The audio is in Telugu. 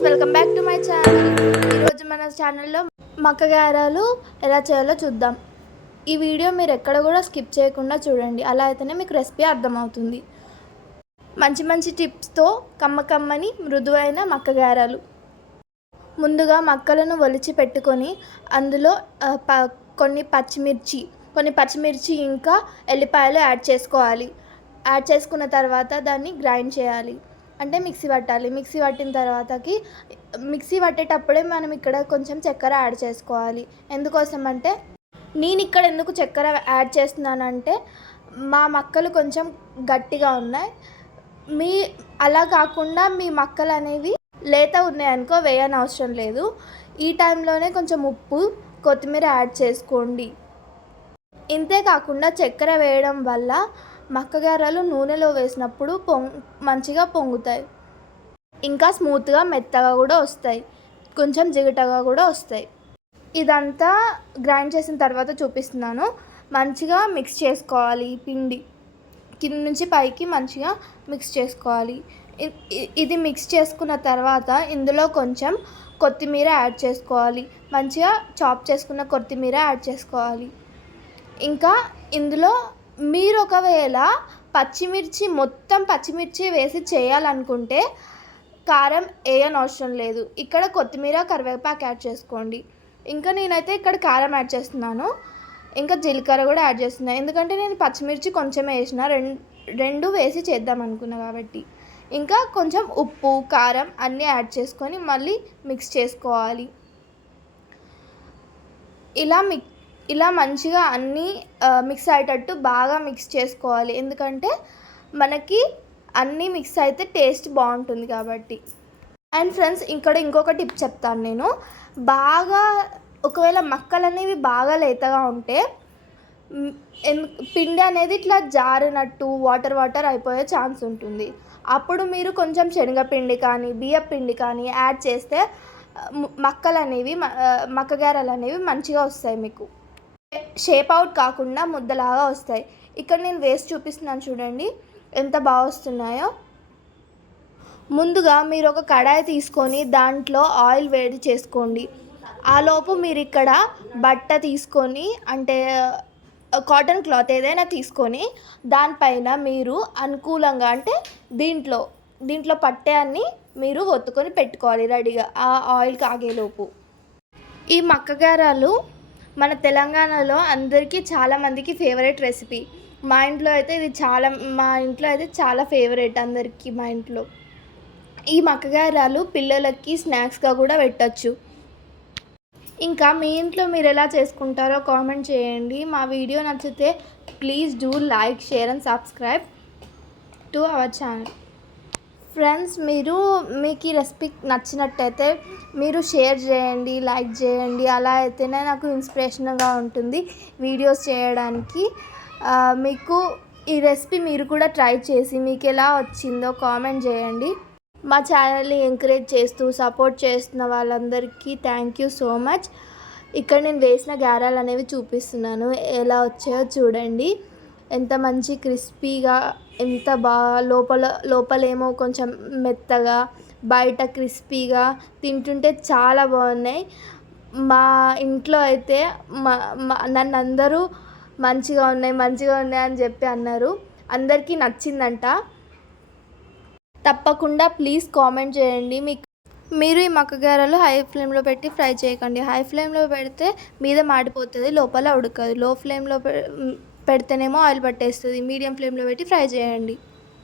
Friends welcome back to my channel. ఈరోజు మన ఛానల్లో మక్క గారాలు ఎలా చేయాలో చూద్దాం. ఈ వీడియో మీరు ఎక్కడ కూడా స్కిప్ చేయకుండా చూడండి. అలా అయితేనే మీకు రెసిపీ అర్థమవుతుంది. మంచి మంచి టిప్స్తో కమ్మ కమ్మని మృదువైన మక్కగారాలు. ముందుగా మక్కలను ఒలిచి పెట్టుకొని అందులో ప- కొన్ని పచ్చిమిర్చి కొన్ని పచ్చిమిర్చి ఇంకా ఎల్లిపాయలు యాడ్ చేసుకోవాలి. యాడ్ చేసుకున్న తర్వాత దాన్ని గ్రైండ్ చేయాలి. అంటే మిక్సీ పట్టాలి. మిక్సీ పట్టిన తర్వాతకి మిక్సీ పట్టేటప్పుడే మనం ఇక్కడ కొంచెం చక్కెర యాడ్ చేసుకోవాలి. ఎందుకోసం అంటే నేను ఇక్కడ ఎందుకు చక్కెర యాడ్ చేస్తున్నానంటే మా మక్కలు కొంచెం గట్టిగా ఉన్నాయి. మీ అలా కాకుండా మీ మక్కలు అనేవి లేత ఉన్నాయనుకో వేయని అవసరం లేదు. ఈ టైంలోనే కొంచెం ఉప్పు కొత్తిమీర యాడ్ చేసుకోండి. ఇంతే కాకుండా చక్కెర వేయడం వల్ల మక్కగారలు నూనెలో వేసినప్పుడు పొంగ్ మంచిగా పొంగుతాయి. ఇంకా స్మూత్గా మెత్తగా కూడా వస్తాయి. కొంచెం జిగటగా కూడా వస్తాయి. ఇదంతా గ్రైండ్ చేసిన తర్వాత చూపిస్తున్నాను. మంచిగా మిక్స్ చేసుకోవాలి పిండి. కింద నుంచి పైకి మంచిగా మిక్స్ చేసుకోవాలి. ఇది మిక్స్ చేసుకున్న తర్వాత ఇందులో కొంచెం కొత్తిమీర యాడ్ చేసుకోవాలి. మంచిగా చాప్ చేసుకున్న కొత్తిమీర యాడ్ చేసుకోవాలి. ఇంకా ఇందులో మీరు ఒకవేళ పచ్చిమిర్చి మొత్తం పచ్చిమిర్చి వేసి చేయాలనుకుంటే కారం వేయని అవసరం లేదు. ఇక్కడ కొత్తిమీర కరివేపాకు యాడ్ చేసుకోండి. ఇంకా నేనైతే ఇక్కడ కారం యాడ్ చేస్తున్నాను. ఇంకా జీలకర్ర కూడా యాడ్ చేస్తున్నాను ఎందుకంటే నేను పచ్చిమిర్చి కొంచెం వేసిన. రెండు రెండు వేసి చేద్దాం అనుకున్నా కాబట్టి. ఇంకా కొంచెం ఉప్పు కారం అన్నీ యాడ్ చేసుకొని మళ్ళీ మిక్స్ చేసుకోవాలి. ఇలా మిక్ ఇలా మంచిగా అన్నీ మిక్స్ అయ్యేటట్టు బాగా మిక్స్ చేసుకోవాలి. ఎందుకంటే మనకి అన్నీ మిక్స్ అయితే టేస్ట్ బాగుంటుంది కాబట్టి. అండ్ ఫ్రెండ్స్ ఇక్కడ ఇంకొక టిప్ చెప్తాను నేను. బాగా ఒకవేళ మక్కలు అనేవి బాగా లేతగా ఉంటే పిండి అనేది ఇట్లా జారినట్టు వాటర్ వాటర్ అయిపోయే ఛాన్స్ ఉంటుంది. అప్పుడు మీరు కొంచెం శనగపిండి కానీ బియ్యం పిండి కానీ యాడ్ చేస్తే మక్కలు అనేవి మక్కగారలు అనేవి మంచిగా వస్తాయి మీకు. షేప్ అవుట్ కాకుండా ముద్దలాగా వస్తాయి. ఇక్కడ నేను వేసి చూపిస్తున్నాను చూడండి. ఎంత బాగా వస్తున్నాయో. ముందుగా మీరు ఒక కడాయి తీసుకొని దాంట్లో ఆయిల్ వేడి చేసుకోండి. ఆ లోపు మీరు ఇక్కడ బట్ట తీసుకొని అంటే కాటన్ క్లాత్ ఏదైనా తీసుకొని దానిపైన మీరు అనుకూలంగా అంటే దీంట్లో దీంట్లో పట్టే అన్ని మీరు ఒత్తుకొని పెట్టుకోవాలి రెడీగా ఆ ఆయిల్ కాగేలోపు ఈ మక్కగారాలు మన తెలంగాణలో అందరికీ చాలామందికి ఫేవరెట్ రెసిపీ. మా ఇంట్లో అయితే ఇది చాలా మా ఇంట్లో అయితే చాలా ఫేవరెట్ అందరికీ మా ఇంట్లో. ఈ మక్కగారాలు పిల్లలకి స్నాక్స్గా కూడా పెట్టచ్చు. ఇంకా మీ ఇంట్లో మీరు ఎలా చేసుకుంటారో కామెంట్ చేయండి. మా వీడియో నచ్చితే please do like share and subscribe to our channel. Friends మీరు మీకు ఈ రెసిపీ నచ్చినట్టయితే మీరు షేర్ చేయండి లైక్ చేయండి. అలా అయితేనే నాకు ఇన్స్పిరేషన్గా ఉంటుంది వీడియోస్ చేయడానికి. మీకు ఈ రెసిపీ మీరు కూడా ట్రై చేసి మీకు ఎలా వచ్చిందో కామెంట్ చేయండి. మా ఛానల్ని ఎంకరేజ్ చేస్తూ సపోర్ట్ చేస్తున్న వాళ్ళందరికీ థ్యాంక్ యూ సో మచ్. ఇక్కడ నేను వేసిన గారాలు అనేవి చూపిస్తున్నాను ఎలా వచ్చాయో చూడండి. ఎంత మంచి క్రిస్పీగా ఎంత బాగా లోపల లోపలేమో కొంచెం మెత్తగా బయట క్రిస్పీగా తింటుంటే చాలా బాగున్నాయి. మా ఇంట్లో అయితే మా మా- నన్ను అందరూ మంచిగా ఉన్నాయి మంచిగా ఉన్నాయి అని చెప్పి అన్నారు. అందరికీ నచ్చిందంట. తప్పకుండా ప్లీజ్ కామెంట్ చేయండి. మీకు మీరు ఈ మక్కగారలు హై ఫ్లేమ్లో పెట్టి ఫ్రై చేయకండి. హై ఫ్లేమ్లో పెడితే మీద మాడిపోతుంది లోపల ఉడకదు. లో ఫ్లేమ్లో పె- పెడితేనేమో ఆయిల్ పట్టేస్తుంది. మీడియం ఫ్లేమ్లో పెట్టి ఫ్రై చేయండి.